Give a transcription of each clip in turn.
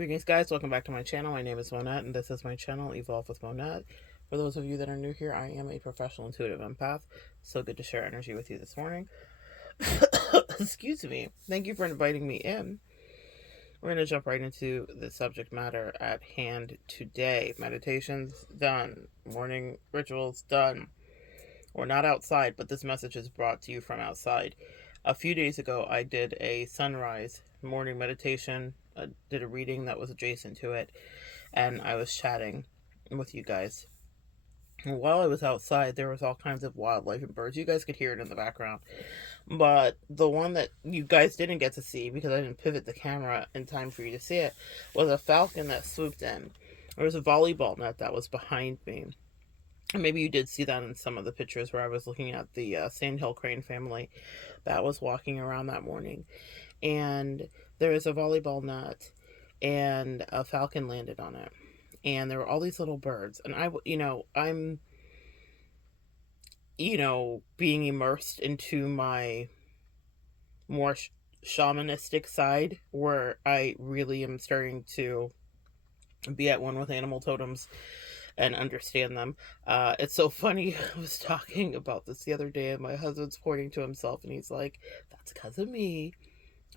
Greetings guys, welcome back to my channel. My name is Monette and this is my channel, Evolve with Monette. For those of you that are new here, I am a professional intuitive empath. So good to share energy with you this morning. Excuse me. Thank you for inviting me in. We're going to jump right into the subject matter at hand today. Meditations done. Morning rituals done. We're not outside, but this message is brought to you from outside. A few days ago, I did a sunrise morning meditation. I did a reading that was adjacent to it, and I was chatting with you guys. And while I was outside, there was all kinds of wildlife and birds. You guys could hear it in the background. But the one that you guys didn't get to see, because I didn't pivot the camera in time for you to see it, was a falcon that swooped in. There was a volleyball net that was behind me. And maybe you did see that in some of the pictures where I was looking at the sandhill crane family that was walking around that morning. And there was a volleyball net, and a falcon landed on it. And there were all these little birds. And I'm being immersed into my more shamanistic side, where I really am starting to be at one with animal totems and understand them. It's so funny. I was talking about this the other day, and my husband's pointing to himself, and he's like, "That's because of me."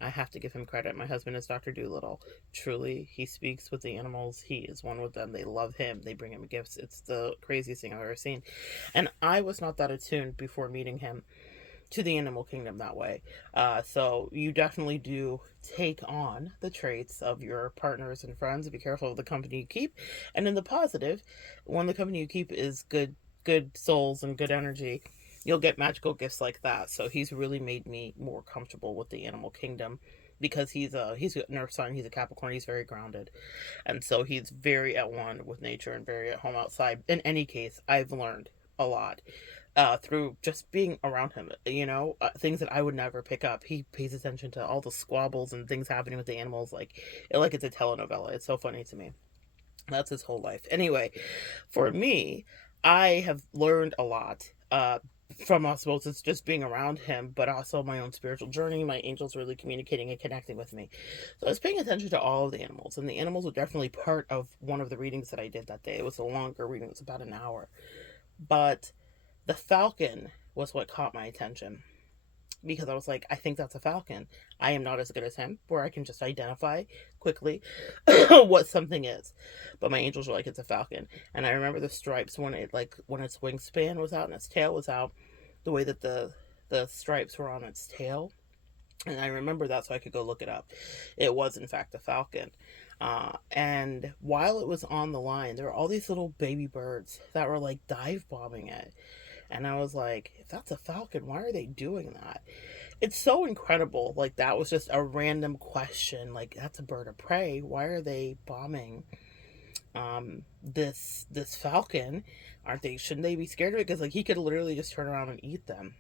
I have to give him credit. My husband is Dr. Doolittle. Truly, he speaks with the animals. He is one with them. They love him. They bring him gifts. It's the craziest thing I've ever seen. And I was not that attuned before meeting him to the animal kingdom that way. So you definitely do take on the traits of your partners and friends. Be careful of the company you keep. And in the positive, when the company you keep is good souls and good energy, you'll get magical gifts like that. So he's really made me more comfortable with the animal kingdom, because he's a Earth sign, he's a Capricorn, he's very grounded. And so he's very at one with nature and very at home outside. In any case, I've learned a lot through just being around him, things that I would never pick up. He pays attention to all the squabbles and things happening with the animals, like it's a telenovela. It's so funny to me. That's his whole life. Anyway, for me, I have learned a lot from osmosis, just being around him, but also my own spiritual journey. My angels really communicating and connecting with me. So I was paying attention to all of the animals, and the animals were definitely part of one of the readings that I did that day. It was a longer reading, it was about an hour. But the falcon was what caught my attention, because I was like, I think that's a falcon. I am not as good as him, where I can just identify quickly what something is. But my angels were like, it's a falcon. And I remember the stripes when its wingspan was out and its tail was out, the way that the stripes were on its tail. And I remember that, so I could go look it up. It was, in fact, a falcon. And while it was on the line, there were all these little baby birds that were like dive bombing it. And I was like, if that's a falcon, why are they doing that? It's so incredible. Like, that was just a random question. Like, that's a bird of prey. Why are they bombing this falcon? Shouldn't they be scared of it? Because, like, he could literally just turn around and eat them.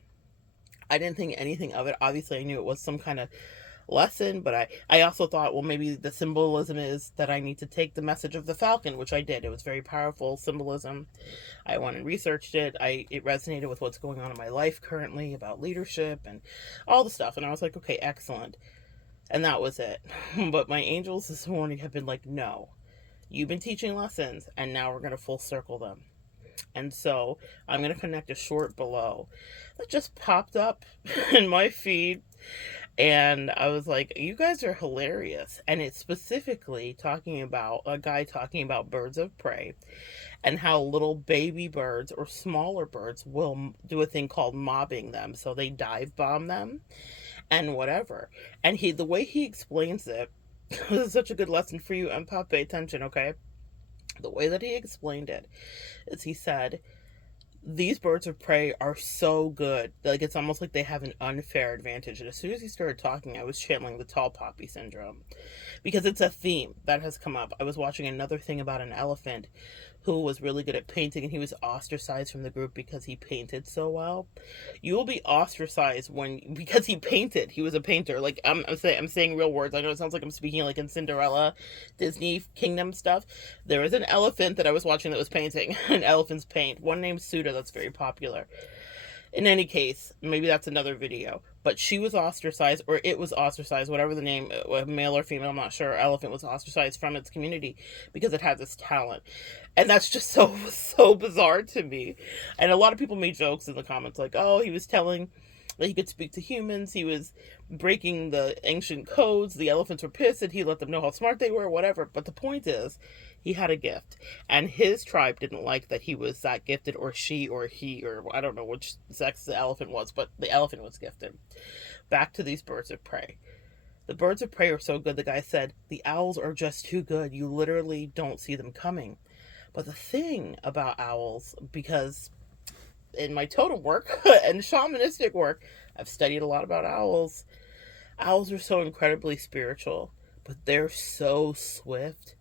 I didn't think anything of it. Obviously, I knew it was some kind of lesson, but I also thought, well, maybe the symbolism is that I need to take the message of the falcon, which I did. It was very powerful symbolism. I went and researched it. It resonated with what's going on in my life currently about leadership and all the stuff, and I was like, okay, excellent. And that was it. But my angels this morning have been like, no, you've been teaching lessons, and now we're going to full circle them. And so I'm going to connect a short below that just popped up in my feed. And I was like, you guys are hilarious. And it's specifically talking about a guy talking about birds of prey, and how little baby birds or smaller birds will do a thing called mobbing them. So they dive bomb them and whatever. And the way he explains it, this is such a good lesson for you, Empath. Pay attention, okay? The way that he explained it is, he said, these birds of prey are so good. Like, it's almost like they have an unfair advantage. And as soon as he started talking, I was channeling the tall poppy syndrome, because it's a theme that has come up. I was watching another thing about an elephant who was really good at painting, and he was ostracized from the group because he painted so well. You will be ostracized because he painted. He was a painter. Like, I'm saying real words. I know it sounds like I'm speaking like in Cinderella, Disney Kingdom stuff. There was an elephant that I was watching that was painting. An elephant's paint. One named Suda that's very popular. In any case, maybe that's another video. But she was ostracized, or it was ostracized, whatever the name, male or female, I'm not sure. Elephant was ostracized from its community because it had this talent. And that's just so bizarre to me. And a lot of people made jokes in the comments like, oh, he was telling that he could speak to humans, he was breaking the ancient codes, the elephants were pissed, and he let them know how smart they were, whatever. But the point is, he had a gift, and his tribe didn't like that he was that gifted, or she, or he, or I don't know which sex the elephant was, but the elephant was gifted. Back to these birds of prey. The birds of prey are so good, the guy said, the owls are just too good. You literally don't see them coming. But the thing about owls, because in my totem work and shamanistic work, I've studied a lot about owls. Owls are so incredibly spiritual, but they're so swift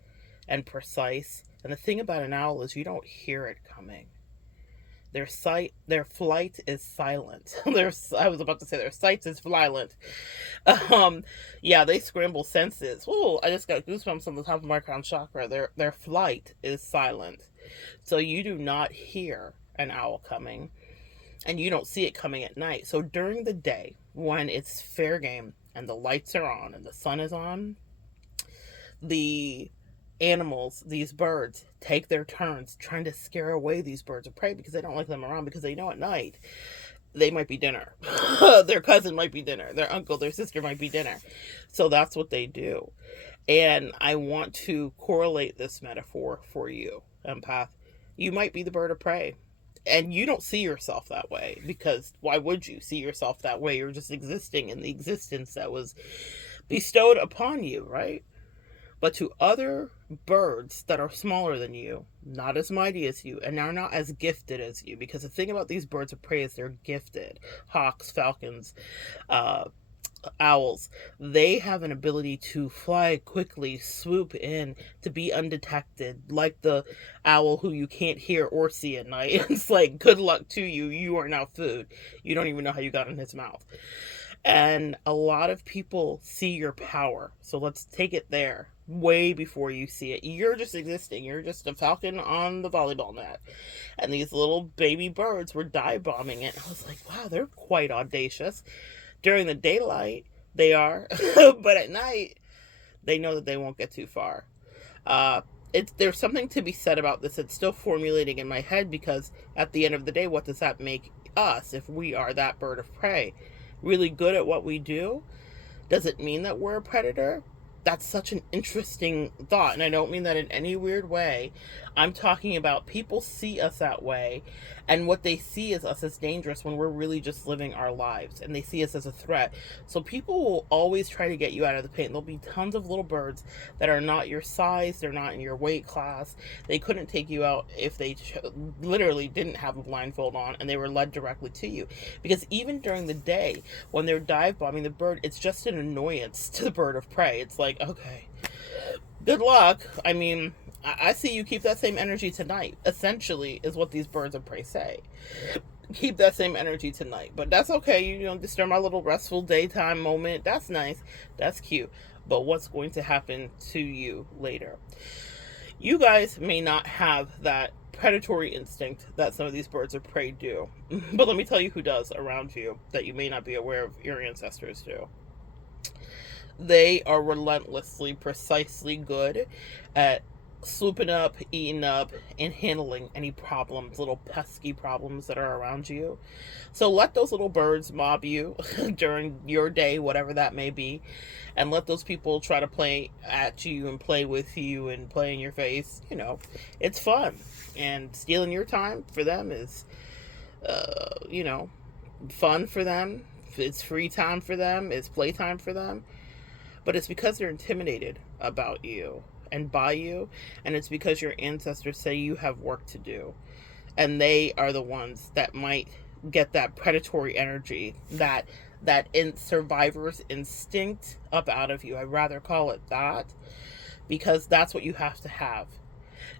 and precise. And the thing about an owl is you don't hear it coming. Their flight is silent. I was about to say their sight is violent. Um, yeah, they scramble senses. Whoa, I just got goosebumps on the top of my crown chakra. Their flight is silent, so you do not hear an owl coming, and you don't see it coming at night. So during the day, when it's fair game and the lights are on and the sun is on, the animals, these birds, take their turns trying to scare away these birds of prey because they don't like them around, because they know at night they might be dinner. Their cousin might be dinner. Their uncle, their sister might be dinner. So that's what they do. And I want to correlate this metaphor for you, empath. You might be the bird of prey. And you don't see yourself that way, because why would you see yourself that way? You're just existing in the existence that was bestowed upon you, right? But to other birds that are smaller than you, not as mighty as you, and are not as gifted as you, because the thing about these birds of prey is they're gifted. Hawks, falcons, uh, owls, they have an ability to fly quickly, swoop in, to be undetected, like the owl who you can't hear or see at night. It's like, good luck to you, you are now food. You don't even know how you got in his mouth. And a lot of people see your power. So let's take it there, way before you see it. You're just existing. You're just a falcon on the volleyball net. And these little baby birds were dive bombing it. I was like, wow, they're quite audacious. During the daylight, they are. But at night, they know that they won't get too far. There's something to be said about this. It's still formulating in my head, because at the end of the day, what does that make us if we are that bird of prey? Really good at what we do? Does it mean that we're a predator? That's such an interesting thought, and I don't mean that in any weird way. I'm talking about people see us that way, and what they see is us as dangerous when we're really just living our lives, and they see us as a threat. So people will always try to get you out of the paint. There'll be tons of little birds that are not your size, they're not in your weight class. They couldn't take you out if they literally didn't have a blindfold on and they were led directly to you. Because even during the day, when they're dive bombing the bird, it's just an annoyance to the bird of prey. It's like, okay, good luck. I mean, I see you keep that same energy tonight, essentially, is what these birds of prey say. Keep that same energy tonight. But that's okay. You know, disturb my little restful daytime moment. That's nice. That's cute. But what's going to happen to you later? You guys may not have that predatory instinct that some of these birds of prey do. But let me tell you who does around you that you may not be aware of your ancestors do. They are relentlessly, precisely good at swooping up, eating up, and handling any problems, little pesky problems that are around you. So let those little birds mob you during your day, whatever that may be, and let those people try to play at you and play with you and play in your face. You know, it's fun. And stealing your time for them is, you know, fun for them. It's free time for them. It's playtime for them. But it's because they're intimidated about you and by you, and it's because your ancestors say you have work to do, and they are the ones that might get that predatory energy, that survivor's instinct up out of you. I'd rather call it that, because that's what you have to have.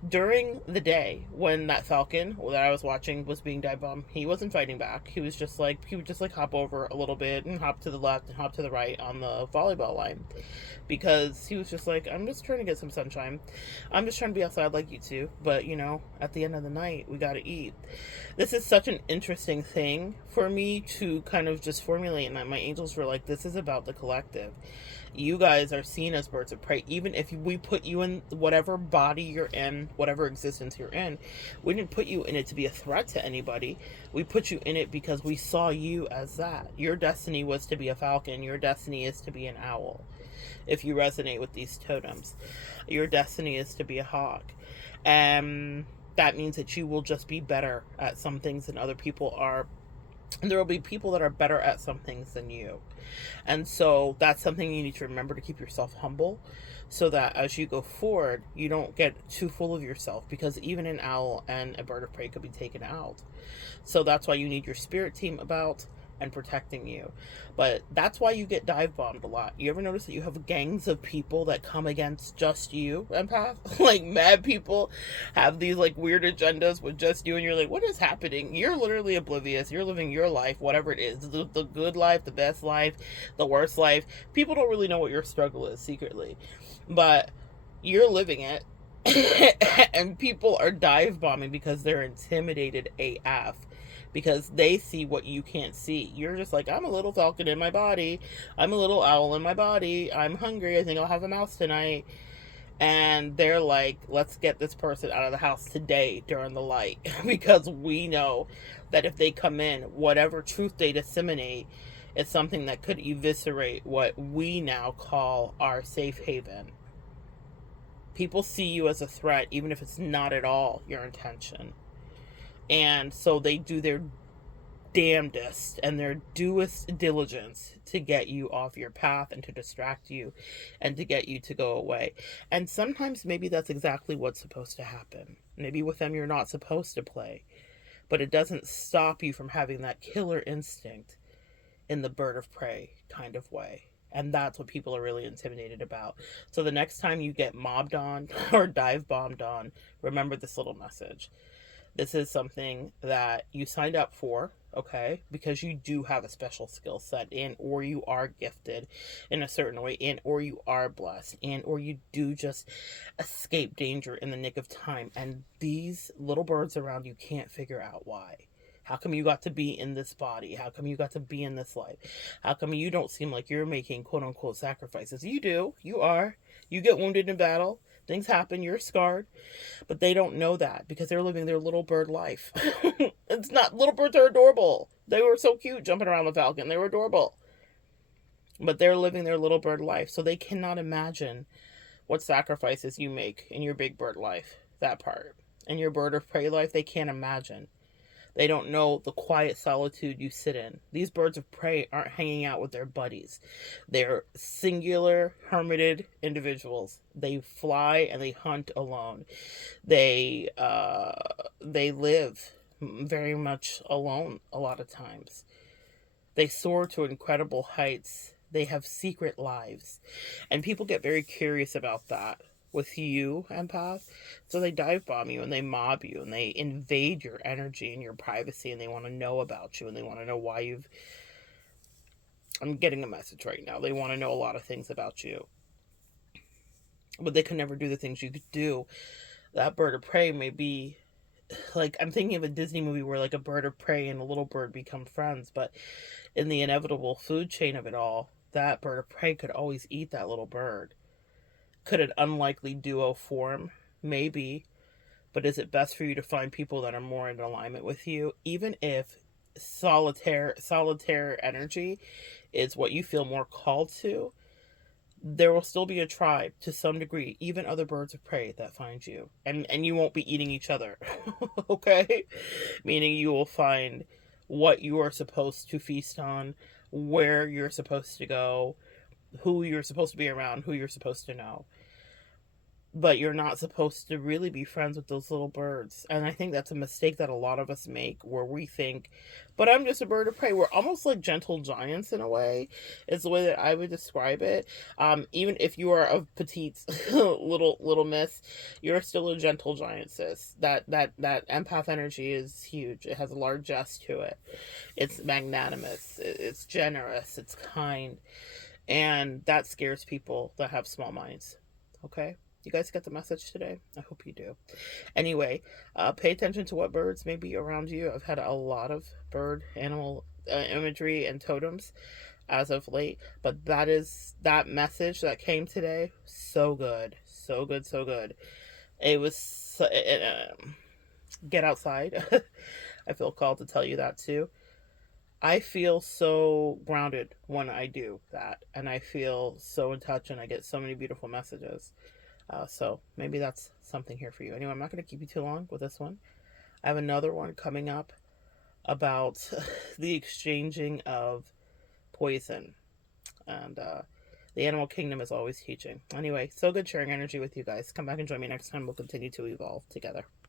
During the day, when that falcon that I was watching was being dive bombed, he wasn't fighting back. He would just like hop over a little bit and hop to the left and hop to the right on the volleyball line, because he was just like, I'm just trying to get some sunshine. I'm just trying to be outside like you two. But you know, at the end of the night, we got to eat. This is such an interesting thing for me to kind of just formulate, and my angels were like, this is about the collective. You guys are seen as birds of prey. Even if we put you in whatever body you're in, whatever existence you're in, we didn't put you in it to be a threat to anybody. We put you in it because we saw you as that. Your destiny was to be a falcon. Your destiny is to be an owl. If you resonate with these totems, your destiny is to be a hawk. And that means that you will just be better at some things than other people are. And there will be people that are better at some things than you. And so that's something you need to remember, to keep yourself humble, so that as you go forward, you don't get too full of yourself, because even an owl and a bird of prey could be taken out. So that's why you need your spirit team about and protecting you. But that's why you get dive bombed a lot. You ever notice that you have gangs of people that come against just you, empath? Like, mad people have these like weird agendas with just you, and you're like, what is happening? You're literally oblivious. You're living your life, whatever it is, the good life, the best life, the worst life. People don't really know what your struggle is secretly, but you're living it. And people are dive bombing because they're intimidated AF, because they see what you can't see. You're just like, I'm a little falcon in my body, I'm a little owl in my body, I'm hungry, I think I'll have a mouse tonight. And they're like, let's get this person out of the house today during the light. Because we know that if they come in, whatever truth they disseminate is something that could eviscerate what we now call our safe haven. People see you as a threat, even if it's not at all your intention. And so they do their damnedest and their doest diligence to get you off your path and to distract you and to get you to go away. And sometimes maybe that's exactly what's supposed to happen. Maybe with them you're not supposed to play, but it doesn't stop you from having that killer instinct in the bird of prey kind of way. And that's what people are really intimidated about. So the next time you get mobbed on or dive bombed on, remember this little message. This is something that you signed up for, okay? Because you do have a special skill set, and or you are gifted in a certain way, and or you are blessed, and or you do just escape danger in the nick of time. And these little birds around you can't figure out why. How come you got to be in this body? How come you got to be in this life? How come you don't seem like you're making quote unquote sacrifices? You do. You are. You get wounded in battle. Things happen. You're scarred. But they don't know that because they're living their little bird life. It's not, little birds are adorable. They were so cute jumping around the falcon. They were adorable. But they're living their little bird life. So they cannot imagine what sacrifices you make in your big bird life. That part. In your bird of prey life, they can't imagine. They don't know the quiet solitude you sit in. These birds of prey aren't hanging out with their buddies. They're singular, hermited individuals. They fly and they hunt alone. They live very much alone a lot of times. They soar to incredible heights. They have secret lives. And people get very curious about that with you, empath. So they dive bomb you and they mob you and they invade your energy and your privacy, and they want to know about you and they want to know why you've. I'm getting a message right now. They want to know a lot of things about you. But they can never do the things you could do. That bird of prey may be like, I'm thinking of a Disney movie where like a bird of prey and a little bird become friends, but in the inevitable food chain of it all, that bird of prey could always eat that little bird. Could an unlikely duo form? Maybe. But is it best for you to find people that are more in alignment with you? Even if solitaire energy is what you feel more called to, there will still be a tribe to some degree, even other birds of prey that find you. And you won't be eating each other. Okay? Meaning you will find what you are supposed to feast on, where you're supposed to go, who you're supposed to be around, who you're supposed to know. But you're not supposed to really be friends with those little birds. And I think that's a mistake that a lot of us make, where we think, but I'm just a bird of prey. We're almost like gentle giants in a way, is the way that I would describe it. Even if you are a petite little miss, you're still a gentle giant, sis. That empath energy is huge. It has a largesse to it. It's magnanimous. It's generous. It's kind. And that scares people that have small minds. Okay? You guys get the message today? I hope you do. Anyway, pay attention to what birds may be around you. I've had a lot of bird animal imagery and totems as of late, but that message that came today, so good, so good, so good. It was get outside. I feel called to tell you that too. I feel so grounded when I do that, and I feel so in touch, and I get so many beautiful messages. So maybe that's something here for you. Anyway, I'm not going to keep you too long with this one. I have another one coming up about the exchanging of poison, and the animal kingdom is always teaching. Anyway, so good sharing energy with you guys. Come back and join me next time. We'll continue to evolve together.